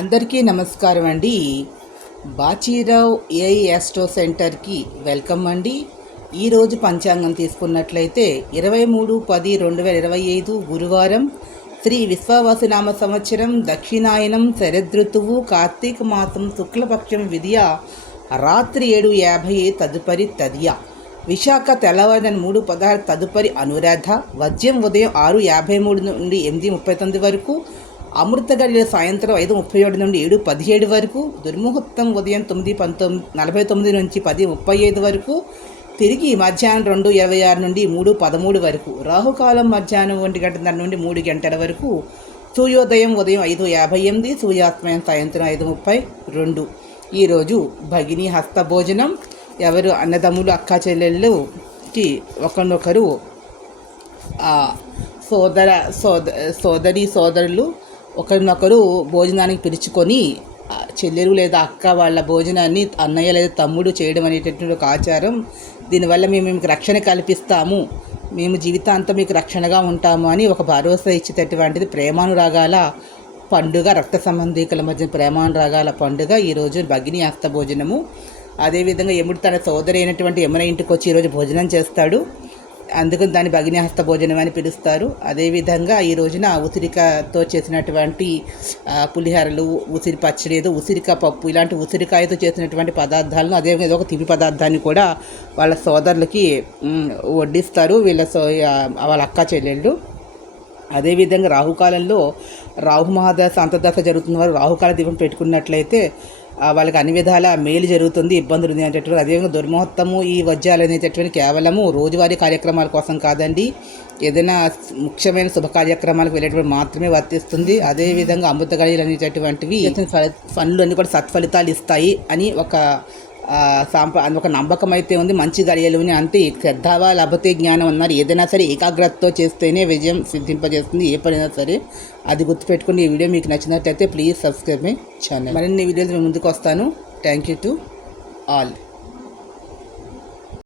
అందరికీ నమస్కారం అండి. బాచీరావు ఏఐ యాస్ట్రో సెంటర్కి వెల్కమ్ అండి. ఈరోజు పంచాంగం తీసుకున్నట్లయితే 23/10/2025 గురువారం, శ్రీ విశ్వావసునామ సంవత్సరం, దక్షిణాయనం, శరదృతువు, కార్తీక మాసం, శుక్లపక్షం, విద్య రాత్రి 7:50 తదుపరి తదియ, విశాఖ తెల్లవారుజామున 3:16 తదుపరి అనురాధ, వజ్యం ఉదయం 6:53 నుండి 8:39 వరకు, అమృత గడియల సాయంత్రం 5:37 నుండి 7:17 వరకు, దుర్ముహూర్తం ఉదయం 9:49 నుంచి 10:35 వరకు, తిరిగి మధ్యాహ్నం 2:26 నుండి 3:13 వరకు, రాహుకాలం మధ్యాహ్నం 1:30 నుండి 3 గంటల వరకు, సూర్యోదయం ఉదయం 5:58, సూర్యాస్తమయం సాయంత్రం 5:32. ఈరోజు భగిని హస్త భోజనం. ఎవరు అన్నదమ్ములు అక్క చెల్లెళ్ళుకి ఒకరినొకరు సోదరులు ఒకరినొకరు భోజనానికి పిలుచుకొని చెల్లెలు లేదా అక్క వాళ్ళ భోజనాన్ని అన్నయ్య లేదా తమ్ముడు చేయడం అనేటటువంటి ఒక ఆచారం. దీనివల్ల మేము మీకు రక్షణ కల్పిస్తాము, మేము జీవితాంతం మీకు రక్షణగా ఉంటాము అని ఒక భరోసా ఇచ్చేటటువంటిది ప్రేమానురాగాల పండుగ, రక్త సంబంధీకుల మధ్య ప్రేమానురాగాల పండుగ ఈరోజు భగిని హస్త భోజనము. అదేవిధంగా యముడు తన సోదరి అయినటువంటి యమున ఇంటికి వచ్చి ఈరోజు భోజనం చేస్తాడు, అందుకని దాన్ని భగిని హస్త భోజనం అని పిలుస్తారు. అదేవిధంగా ఈ రోజున ఉసిరికాయతో చేసినటువంటి పులిహోరలు, ఉసిరి పచ్చడి, ఏదో ఉసిరికాయ పప్పు, ఇలాంటి ఉసిరికాయతో చేసినటువంటి పదార్థాలను, అదేవిధంగా ఒక తిపి పదార్థాన్ని కూడా వాళ్ళ సోదరులకి వడ్డిస్తారు వాళ్ళ అక్క చెల్లెళ్ళు. అదేవిధంగా రాహుకాలంలో రాహు మహాదశ అంతర్దశ జరుగుతున్న వారు రాహుకాల దీపం పెట్టుకున్నట్లయితే వాళ్ళకి అన్ని విధాల మేలు జరుగుతుంది, ఇబ్బందులు ఉంది అనేటటువంటి. అదేవిధంగా దుర్ముహూర్తము, ఈ వజ్రాలు అనేటటువంటి కేవలము రోజువారీ కార్యక్రమాల కోసం కాదండి, ఏదైనా ముఖ్యమైన శుభ కార్యక్రమాలకు వెళ్ళేటప్పుడు మాత్రమే వర్తిస్తుంది. అదేవిధంగా అమృత గడియలు అనేటటువంటివి పనులు అన్నీ కూడా సత్ఫలితాలు ఇస్తాయి అని ఒక ఒక నమ్మకం అయితే ఉంది. మంచి గడియలు అంతే, శ్రద్ధావా లభతే జ్ఞానం అన్నారు. ఏదైనా సరే ఏకాగ్రతతో చేస్తేనే విజయం సిద్ధింపజేస్తుంది, ఏ పనైనా సరే. అది గుర్తుపెట్టుకుని ఈ వీడియో మీకు నచ్చినట్లయితే ప్లీజ్ సబ్స్క్రైబ్ మై ఛానల్. మరిన్ని వీడియోలు ముందుకు వస్తాను. Thank you to all.